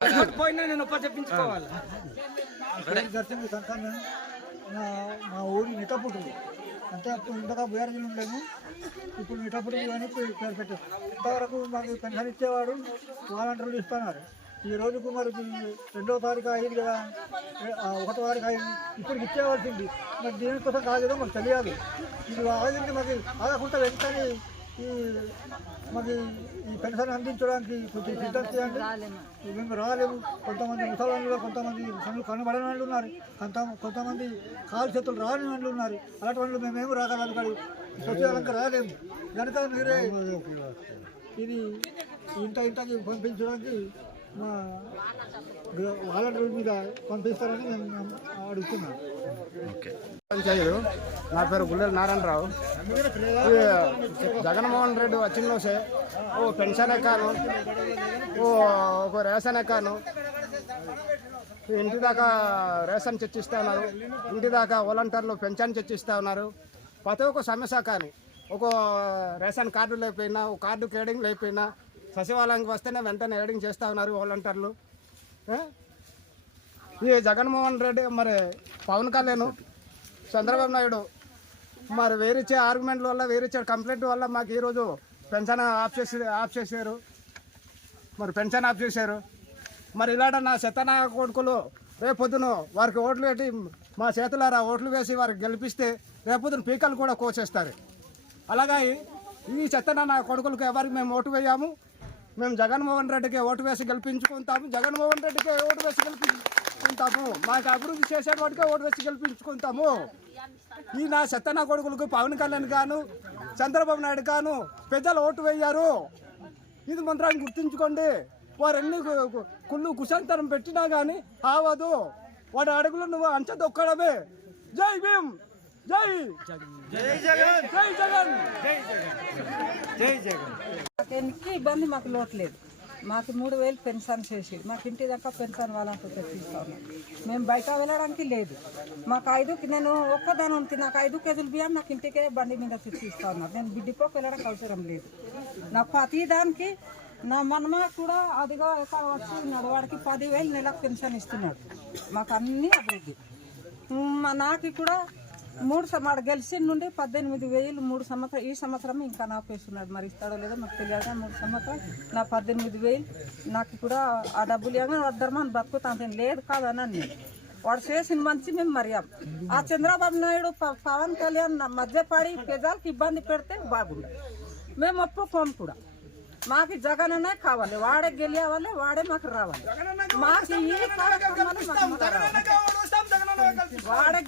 పోయినా నేను చెప్పించుకోవాలి. మా ఊరి మిఠాపుట్టు అంటే అప్పుడు ఇంతగా బీఆర్జీలు ఉండేము, ఇప్పుడు మిఠాపుట్టు కానీ పేరు పెట్టారు. ఇంతవరకు మాకు పెన్షన్ ఇచ్చేవాడు వాలంటీర్లు ఇస్తున్నారు. ఈ రోజుకు మరి 2వ తారీఖు అయింది కదా, 1వ తారీఖు అయింది, ఇప్పటికి ఇచ్చేవాల్సింది. మరి దీనికోసం కాలేదో మాకు తెలియదు. ఇది ఆగింది మాకు ఆగకుండా వెంటనే మాకు ఈ పెన్షన్ అందించడానికి కొంచెం సిద్ధం చేయండి. మేము రాలేము. కొంతమంది ముసలాళ్ళు, కొంతమంది కనబడని వాళ్ళు ఉన్నారు, కొంతమంది కాలు చేతులు రాని వాళ్ళు ఉన్నారు. అలాంటి వాళ్ళు మేమేమి రాగలం కానీ సచివాలయంగా రాలేము. కనుక మీరే ఇది ఇంతకి పంపించడానికి మా వాలంటీర్ మీద పంపిస్తారని మేము అడుగుతున్నాం. నా పేరు గుల్లెల నారాయణరావు. జగన్మోహన్ రెడ్డి వచ్చినసే ఓ పెన్షన్ ఎక్కాను, ఒక రేషన్ ఎక్కాను, ఇంటి దాకా రేషన్ చర్చిస్తూ ఉన్నారు, ఇంటి దాకా వాలంటీర్లు పెన్షన్ చర్చిస్తూ ఉన్నారు. ప్రతి ఒక్క సమస్య కానీ ఒక రేషన్ కార్డు లేకపోయినా, ఒక కార్డు కేడింగ్ లేకపోయినా సచివాలయానికి వస్తేనే వెంటనే ఏడింగ్ చేస్తూ ఉన్నారు వాలంటీర్లు. ఈ జగన్మోహన్ రెడ్డి మరి పవన్ కళ్యాణ్ చంద్రబాబు నాయుడు మరి వేరిచ్చే ఆర్గ్యుమెంట్ల వల్ల, వేరిచ్చే కంప్లైంట్ వల్ల మాకు ఈరోజు పెన్షన్ ఆఫ్ చేశారు. మరి పెన్షన్ ఆఫ్ చేశారు. మరి ఇలాంటి నా శతనా కొడుకులు రేపొద్దున వారికి ఓట్లు పెట్టి మా చేతులారా ఓట్లు వేసి వారికి గెలిపిస్తే రేపొద్దున పీకలు కూడా కోసేస్తారు. అలాగా ఈ చెత్తన నా కొడుకులకు ఎవరికి మేము ఓటు వేయాము. మేము జగన్మోహన్ రెడ్డికి ఓటు వేసి గెలిపించుకుంటాము. జగన్మోహన్ రెడ్డికి ఓటు వేసి గెలిపించుకుంటాము. మాకు అభివృద్ధి చేసే వాటికే ఓటు వేసి గెలిపించుకుంటాము. ఈ నా చెత్తన కొడుకులకు పవన్ కళ్యాణ్ గాను, చంద్రబాబు నాయుడు గాను ప్రజలు ఓటు వేయారు. ఇది మంత్రాన్ని గుర్తుంచుకోండి. వారు ఎన్ని కుళ్ళు కుశాంతరం పెట్టినా కానీ ఆవదు. వాడి అడుగులు నువ్వు అంచెదొక్కడమే. జై భీమ్, జై జగన్, జై జగన్, జై జగన్, జై జగన్. మాకు ఇబ్బంది, మాకు లోటు లేదు. మాకు 3000 పెన్షన్ చేసి మాకు ఇంటి దాకా పెన్షన్ వాళ్ళంతా తెప్పిస్తాను. మేము బయట వెళ్ళడానికి లేదు. మాకు నేను ఒక్కదాని ఉంది, నాకు 5 కేజీలు బియ్యం నాకు ఇంటికే బండి మీద తెచ్చిస్తా ఉన్నారు. నేను బిడ్డిపోకి వెళ్ళడానికి అవసరం లేదు. నాకు ప్రతి దానికి నా మనమ కూడా అదిగా వచ్చి వాడికి 10,000 నెలకు పెన్షన్ ఇస్తున్నాడు. మాకు అన్నీ అభివృద్ధి. నాకు కూడా 3 సంవత్సరాలు గెలిచిన నుండి 18,000 3 సంవత్సరాలు. ఈ సంవత్సరం ఇంకా నాపేస్తున్నాడు. మరి ఇస్తాడో లేదో మాకు తెలియదు. 3 సంవత్సరాలు నా 18,000 నాకు కూడా ఆ డబ్బులు ఏమైనా వద్దరమని బతుకుతాను లేదు కాదని నేను వాడు చేసిన మంచి మేము మర్యాం. ఆ చంద్రబాబు నాయుడు పవన్ కళ్యాణ్ మధ్యపడి ప్రజలకు ఇబ్బంది పెడితే బాగుండదు. మేము ఒప్పుకోము కూడా. మాకు జగన్ అనే కావాలి. వాడే గెలియాలి, వాడే మాకు రావాలి. మాకు ఈ కార్యక్రమాలు వాడే